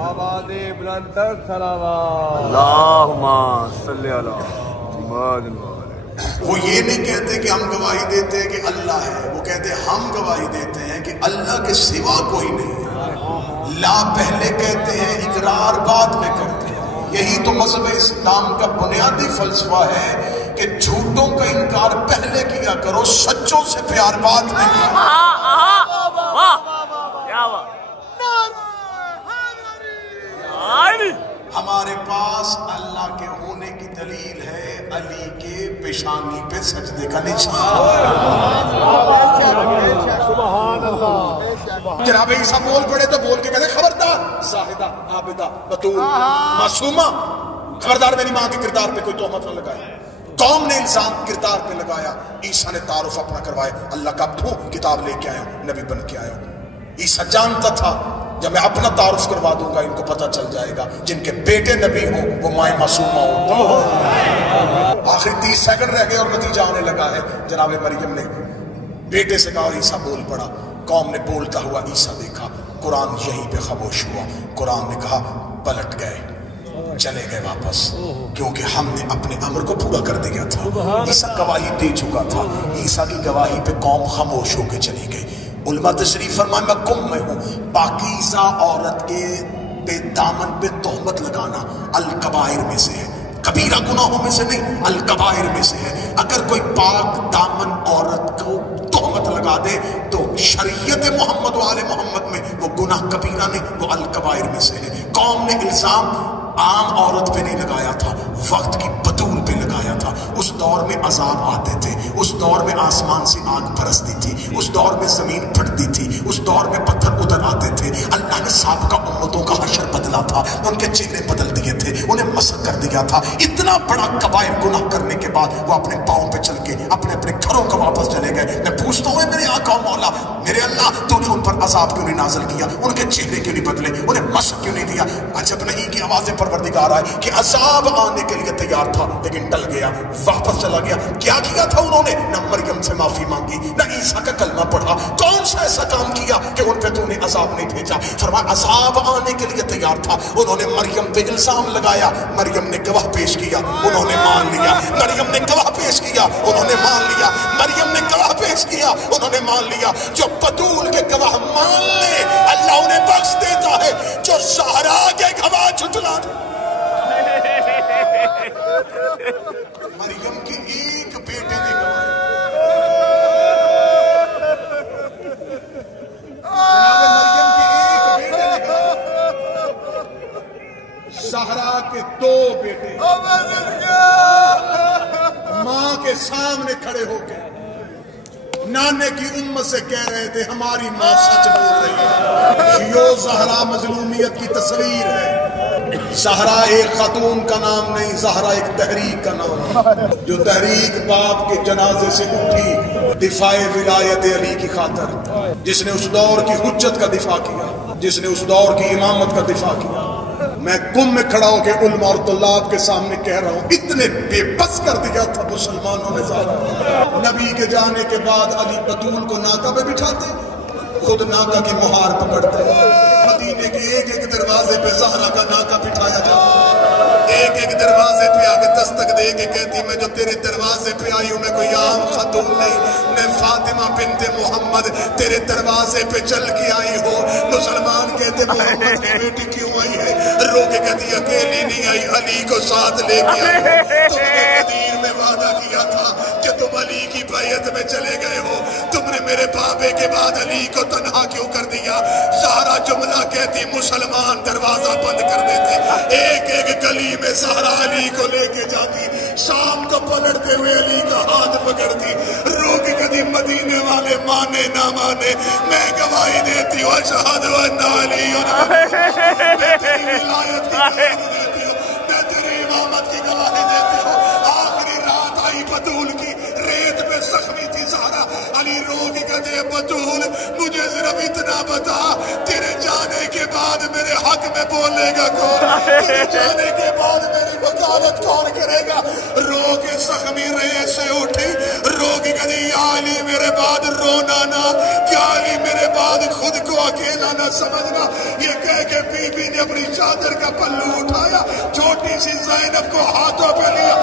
آباد بلندر صلوات اللہم صلی علی محمد۔ وہ یہ نہیں کہتے کہ ہم گواہی دیتے ہیں کہ اللہ ہے، وہ کہتے ہیں ہم گواہی دیتے ہیں کہ اللہ کے سوا کوئی نہیں ہے۔ لا پہلے کہتے ہیں، اقرار بعد میں کرتے ہیں۔ یہی تو مذہب اسلام کا بنیادی فلسفہ ہے کہ جھوٹوں کا انکار پہلے کیا کرو، سچوں سے پیار بعد میں کرو۔ ہمارے پاس اللہ کے ہونے کی دلیل ہے علی کے پیشانی پہ سجدے کا نشان۔ جناب عیسیٰ بول پڑے تو بول کے کہتے خبردار زاہدہ عابدہ بطول معصومہ، خبردار میری ماں کے کردار پہ کوئی تہمت نہ لگائے۔ قوم نے الزام کردار پہ لگایا، عیسیٰ نے تعارف اپنا کروایا، اللہ کا عبد ہوں، کتاب لے کے آیا ہوں، نبی بن کے آیا ہوں۔ عیسیٰ جانتا تھا جب میں اپنا تعارف کروا دوں گا ان کو پتہ چل جائے گا جن کے بیٹے نبی ہوں وہ مائیں معصومہ ہوں۔ آخری 30 سیکنڈ رہ گئے اور نتیجہ آنے لگا ہے۔ جناب مریم نے بیٹے سے کہا اور عیسیٰ بول پڑا۔ قوم نے بولتا ہوا عیسیٰ دیکھا، قرآن یہیں پہ خاموش ہوا۔ قرآن نے کہا پلٹ گئے، چلے گئے واپس، کیونکہ ہم نے اپنے امر کو پورا کر دیا تھا۔ عیسیٰ گواہی دے چکا تھا، عیسیٰ کی گواہی پہ قوم خاموش ہو کے چلی گئی۔ علماء تشریف فرمائے میں کم میں ہوں، پاکیزہ عورت کے بے دامن پہ تہمت لگانا الکبائر میں سے ہے، کبیرہ گناہوں میں سے نہیں، الکبائر میں سے ہے۔ اگر کوئی پاک دامن عورت کو تہمت لگا دے تو شریعت محمد و آل محمد میں وہ گناہ کبیرہ نہیں، وہ الکبائر میں سے ہے۔ قوم نے الزام عام عورت پہ نہیں لگایا تھا، وقت کی بطول پہ لگایا تھا۔ اس دور میں عذاب آتے تھے، اس دور میں آسمان سے آگ برستی تھی، اس دور میں زمین پھٹتی تھی، اس دور میں پتھر ادھر آتے تھے۔ اللہ نے سابقہ امتوں کا حشر بدلا تھا، ان کے چہرے بدل دیے تھے، انہیں مسخ کر دیا تھا۔ اتنا بڑا کبائر گناہ کرنے کے بعد وہ اپنے پاؤں پہ چل کے اپنے اپنے گھروں کو واپس چلے گئے۔ میں پوچھتا ہوں میرے آقا و مولا، میرے اللہ، تو نے ان پر عذاب کیوں نہیں نازل کیا؟ ان کے چہرے کیوں نہیں بدلے؟ انہیں مسخ کیوں نہیں دیا؟ عجب نہیں کہ آواز پروردگار آئے کہ عذاب آنے کے لیے تیار تھا لیکن ٹل گیا، واپس چلا گیا۔ کیا کیا تھا انہوں نے؟ نہ مریم سے معافی مانگی، نہ عیسیٰ کا کلمہ پڑھا۔ کون سا ایسا کام کیا کہ ان پہ تو نے عذاب نہیں بھیجا؟ فرمایا عذاب آنے کے لیے تیار تھا۔ انہوں نے مریم پہ الزام لگایا، مریم نے گواہ پیش کیا، انہوں نے مان لیا۔ مریم نے گواہ پیش کیا، انہوں نے مان لیا۔ مریم نے گواہ پیش کیا، انہوں نے مان لیا۔ جو بطول کے گواہ مان لے اللہ انہیں بخش دیتا ہے، جو زہرا کے گواہ جھٹلا دے۔ مریم کی ایک بیٹے نے گواہی، جناب مریم کی ایک بیٹے نے گواہی، زہرا کے 2 بیٹے ماں کے سامنے کھڑے ہو کے نانے کی امت سے کہہ رہے تھے ہماری ماں سچ بول رہی ہے۔ یہ زہرا مظلومیت کی تصویر ہے۔ زہرا ایک خاتون کا نام نہیں، زہرا ایک تحریک کا نام ہے، جو تحریک باپ کے جنازے سے اٹھی دفاع ولایت علی کی خاطر، جس نے اس دور کی حجت کا دفاع کیا، جس نے اس دور کی امامت کا دفاع کیا۔ میں کم میں کھڑا ہو کے علماء اور طلاب کے سامنے کہہ رہا ہوں، اتنے بے بس کر دیا تھا مسلمانوں نے زہرا۔ نبی کے جانے کے بعد علی بطول کو ناکہ پہ بٹھاتے، خود ناکہ کی مہار پکڑتے، مدینے کے ایک ایک دروازے پہ زہرا کا ناکہ بٹھایا جاتا، ایک ایک دروازے پہ آگے دستک دے کے کہتی میں جو تیرے دروازے پہ آئی ہوں میں کوئی عام خاتون نہیں، میں فاطمہ بنت محمد تیرے دروازے پہ چل کے آئی ہوں۔ مسلمان کہتے محمد کی بیٹی کیوں آئی ہے؟ رو کے کہتی اکیلی نہیں آئی، علی کو ساتھ لے کے آئی ہو۔ تم نے غدیر میں وعدہ کیا تھا کہ تم علی کی بیعت میں چلے گئے ہو، تم نے میرے بابے کے بعد علی کو تنہا کیوں کر دیا؟ زہرا جملہ کہتی مسلمان دروازہ بند کر دیتے، ایک ایک گلی میں زہرا علی کو لے کے جاتی، شام کو پلٹتے ہوئے علی کا ہاتھ پکڑتی، رو کے کہتی مدینے والے مانے نہ مانے میں گواہی دیتی ہوں اشہد ان علی میں تیری ولایت کی گواہی دیتی ہوں، میں تیری امامت کی گواہی دیتی ہوں۔ آخری رات آئی بطول کی، ریت پہ زخمی تھی زہرا، علی رو کے کہتے بطول مجھے صرف اتنا بتا تیرے جانے کے بعد میرے حق میں بولے گا کون؟ تیرے جانے کے بعد میری وکالت کون کرے گا؟ رو کے زخمی ریت سے اٹھی، رو کے کہتے ہیں یا علی میرے بعد رونا نہ، یا علی میرے بعد خود کو اکیلا نہ سمجھنا. یہ کہہ کے بی بی نے اپنی چادر کا پلو اٹھایا، چھوٹی سی زینب کو ہاتھوں پہ لیا